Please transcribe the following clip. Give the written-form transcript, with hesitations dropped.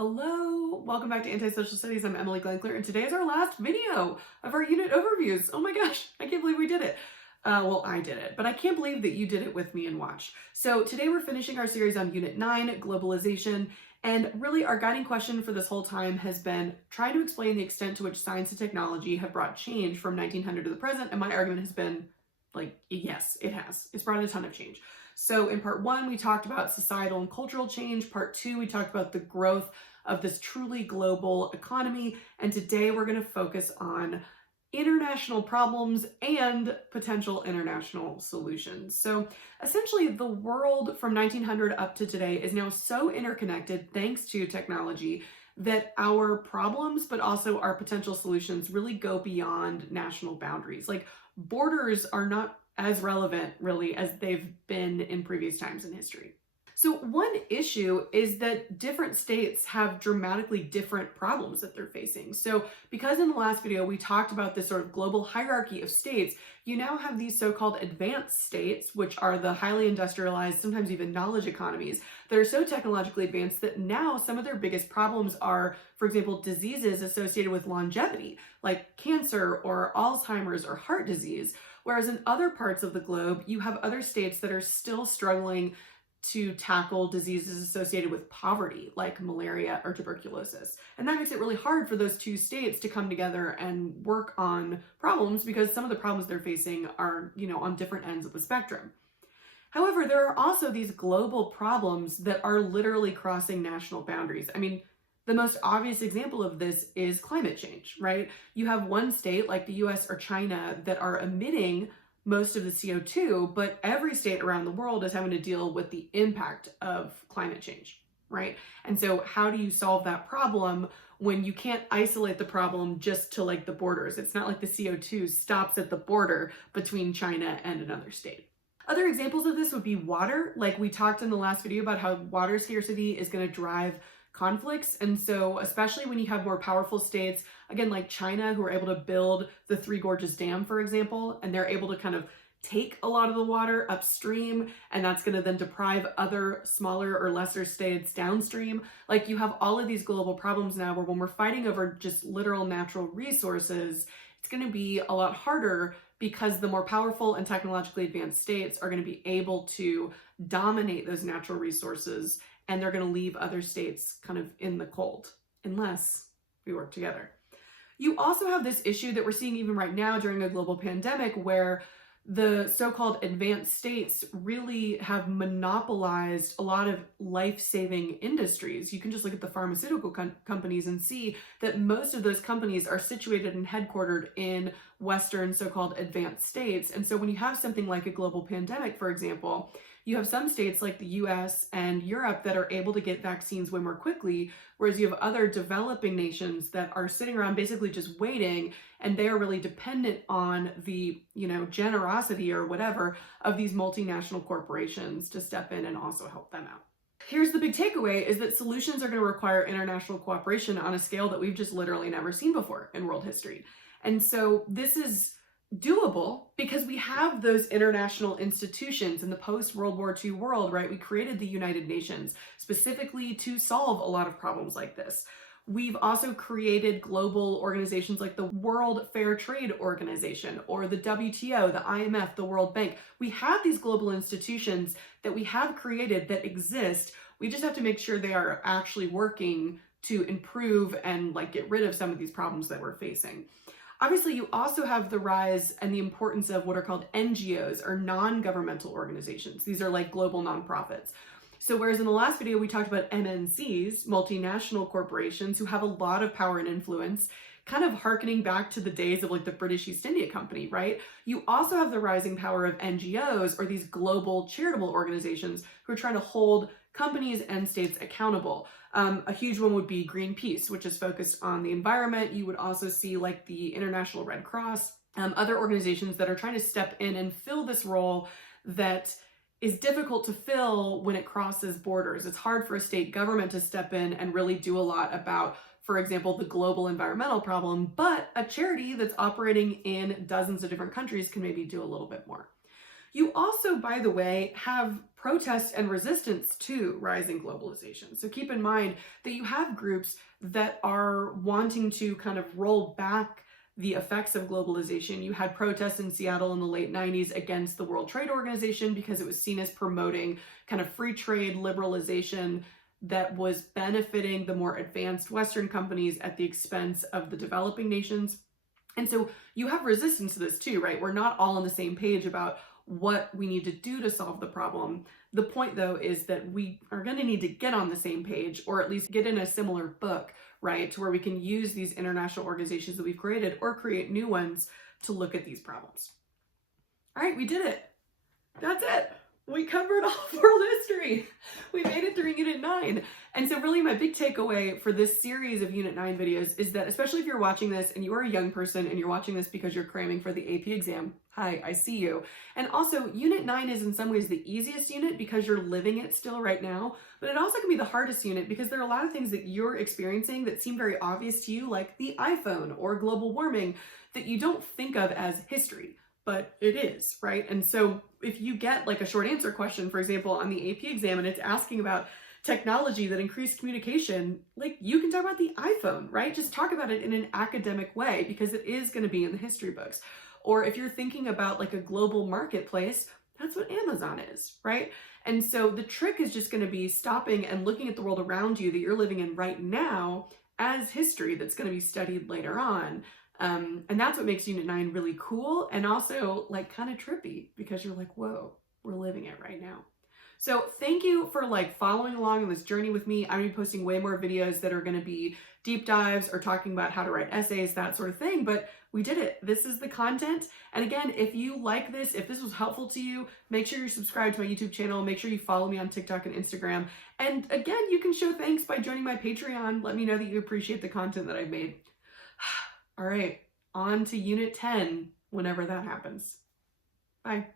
Hello, welcome back to Antisocial Studies. I'm Emily Glenkler, and today is our last video of our unit overviews. Oh my gosh, I can't believe we did it. Well, I did it, but I can't believe that you did it with me and watched. So today we're finishing our series on Unit 9, Globalization, and really our guiding question for this whole time has been trying to explain the extent to which science and technology have brought change from 1900 to the present, and my argument has been, yes, it has. It's brought a ton of change. So in part 1, we talked about societal and cultural change. Part 2, we talked about the growth of this truly global economy. And today we're going to focus on international problems and potential international solutions. So essentially the world from 1900 up to today is now so interconnected thanks to technology that our problems, but also our potential solutions really go beyond national boundaries. Like borders are not as relevant really as they've been in previous times in history. So one issue is that different states have dramatically different problems that they're facing. So because in the last video we talked about this sort of global hierarchy of states, you now have these so-called advanced states, which are the highly industrialized, sometimes even knowledge economies, that are so technologically advanced that now some of their biggest problems are, for example, diseases associated with longevity, like cancer or Alzheimer's or heart disease. Whereas in other parts of the globe, you have other states that are still struggling to tackle diseases associated with poverty, like malaria or tuberculosis. And that makes it really hard for those two states to come together and work on problems because some of the problems they're facing are, on different ends of the spectrum. However, there are also these global problems that are literally crossing national boundaries. I mean, the most obvious example of this is climate change, right? You have one state like the US or China that are emitting most of the CO2, but every state around the world is having to deal with the impact of climate change, right? And so how do you solve that problem when you can't isolate the problem just to like the borders? It's not like the CO2 stops at the border between China and another state. Other examples of this would be water. Like we talked in the last video about how water scarcity is going to drive conflicts. And so especially when you have more powerful states, again, like China, who are able to build the Three Gorges Dam, for example, and they're able to kind of take a lot of the water upstream, and that's going to then deprive other smaller or lesser states downstream. Like you have all of these global problems now where when we're fighting over just literal natural resources, it's going to be a lot harder because the more powerful and technologically advanced states are going to be able to dominate those natural resources, and they're going to leave other states kind of in the cold, unless we work together. You also have this issue that we're seeing even right now during a global pandemic where the so-called advanced states really have monopolized a lot of life-saving industries. You can just look at the pharmaceutical companies and see that most of those companies are situated and headquartered in Western so-called advanced states. And so when you have something like a global pandemic, for example, you have some states like the US and Europe that are able to get vaccines way more quickly, whereas you have other developing nations that are sitting around basically just waiting, and they are really dependent on the, generosity or whatever of these multinational corporations to step in and also help them out. Here's the big takeaway is that solutions are going to require international cooperation on a scale that we've just literally never seen before in world history. And so this is doable because we have those international institutions in the post-World War II world, right? We created the United Nations specifically to solve a lot of problems like this. We've also created global organizations like the World Fair Trade Organization or the WTO, the IMF, the World Bank. We have these global institutions that we have created that exist. We just have to make sure they are actually working to improve and get rid of some of these problems that we're facing. Obviously, you also have the rise and the importance of what are called NGOs or non-governmental organizations. These are like global nonprofits. So whereas in the last video, we talked about MNCs, multinational corporations who have a lot of power and influence, kind of hearkening back to the days of the British East India Company, right? You also have the rising power of NGOs or these global charitable organizations who are trying to hold companies and states accountable. A huge one would be Greenpeace, which is focused on the environment. You would also see the International Red Cross, other organizations that are trying to step in and fill this role that is difficult to fill when it crosses borders. It's hard for a state government to step in and really do a lot about, for example, the global environmental problem, but a charity that's operating in dozens of different countries can maybe do a little bit more. You also, by the way, have protest and resistance to rising globalization. So keep in mind that you have groups that are wanting to kind of roll back the effects of globalization. You had protests in Seattle in the late 90s against the World Trade Organization because it was seen as promoting kind of free trade liberalization that was benefiting the more advanced Western companies at the expense of the developing nations. And so you have resistance to this too, right? We're not all on the same page about what we need to do to solve the problem. The point, though, is that we are going to need to get on the same page, or at least get in a similar book, right? To where we can use these international organizations that we've created or create new ones to look at these problems. All right, we did it. That's it. We covered all of world history. We made it through Unit 9. And so really my big takeaway for this series of Unit 9 videos is that, especially if you're watching this and you are a young person and you're watching this because you're cramming for the AP exam, hi, I see you. And also, Unit 9 is in some ways the easiest unit because you're living it still right now, but it also can be the hardest unit because there are a lot of things that you're experiencing that seem very obvious to you, like the iPhone or global warming, that you don't think of as history. But it is, right? And so if you get like a short answer question, for example, on the AP exam, and it's asking about technology that increased communication, like you can talk about the iPhone, right? Just talk about it in an academic way because it is going to be in the history books. Or if you're thinking about like a global marketplace, that's what Amazon is, right? And so the trick is just going to be stopping and looking at the world around you that you're living in right now as history that's going to be studied later on. And that's what makes Unit 9 really cool and also like kind of trippy because you're like, whoa, we're living it right now. So thank you for like following along on this journey with me. I'm gonna be posting way more videos that are gonna be deep dives or talking about how to write essays, that sort of thing, but we did it. This is the content. And again, if you like this, if this was helpful to you, make sure you're subscribed to my YouTube channel. Make sure you follow me on TikTok and Instagram. And again, you can show thanks by joining my Patreon. Let me know that you appreciate the content that I've made. All right, on to Unit 10 whenever that happens. Bye.